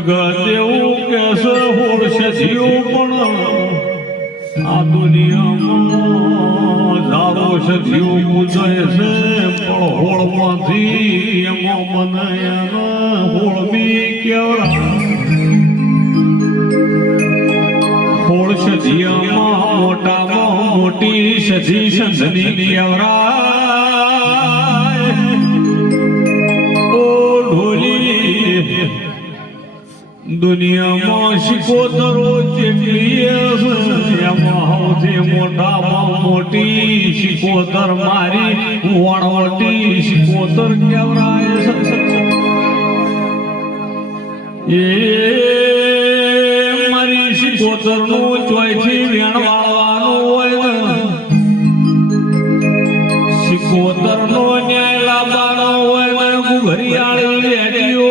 જગત એવું કેસે હોળશે જીવ પણ આ દુનિયામાં ધારો છે જીવ પૂજે છે પણ હોળમાંથી એમાં મને હોળમી કેવડા હોળ સજીયામાં મોટામાં મોટી સજી સંધની કેવડા ઓ ઢોલી દુનિયામાં શિકોતરો જેટલી એમાં સૌથી મોટામાં મોટી શિકોતર મારી વણવટી શિકોતર કેવરાય એ મારી શિકોતર નું ચોયથી વેણ વાળવાનું હોય શિકોતર નો ન્યાય લાવવાનો હોય ઘરિયાળી રેડીઓ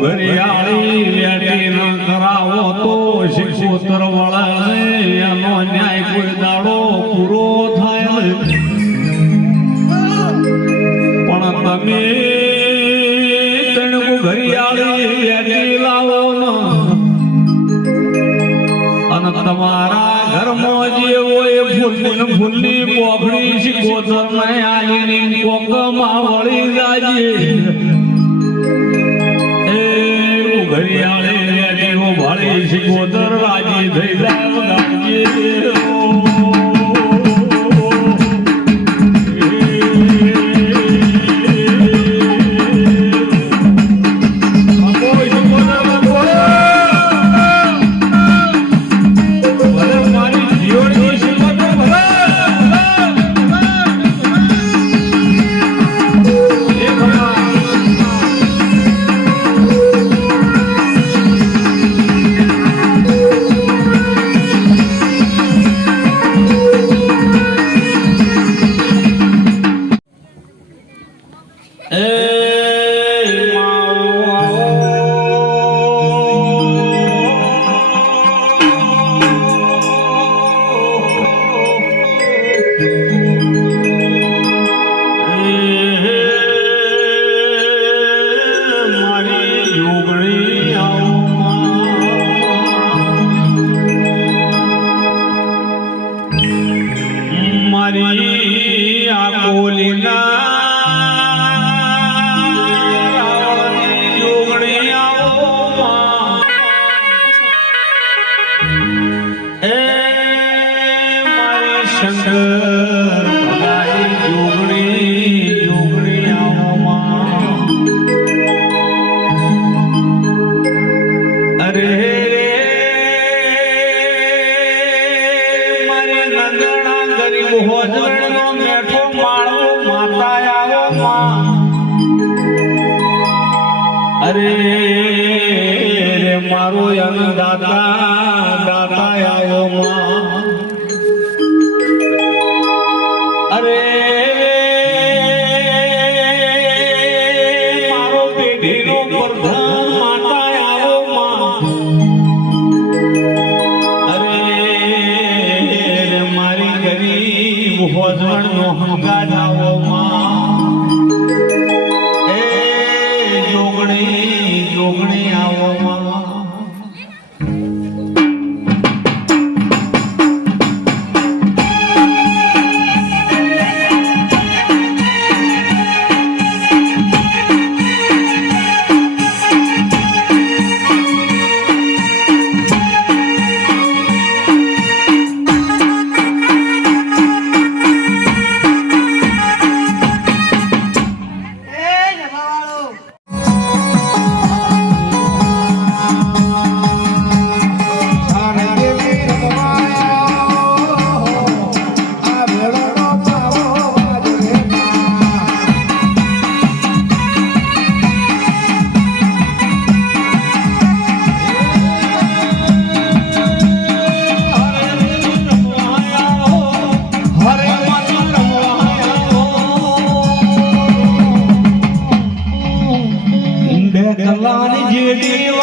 ઘરિયાળી લેટી ન કરાવો તો શિકોતર વાળાને એનો ન્યાય કોઈ દાડો પૂરો થાય પણ તમે તણકુ ઘરિયાળી લેટી લાવો અને તમારા ઘરમાં જે હોય ફૂલની પોખડી શિકોતર ને આલીની કોકમાં વળી જાજે ઘરિયાળી રેડીઓ ભાળી શિકોતર રાજી થઈ જાય વગાડીએ મારી આ બોલીના જોગણી આવો એ મારી શંકર જોગણી આવો અરે હોજવણનો મેઠો માળો માતા આવો અરે રે મારો દાતા આવો અરે મારો પેઢીનો પ્રધાન માતા આવો અરે રે મારી ગરીબ હોજવણનો હંગા જાવો એ જોગણી આવો કલાની જેડી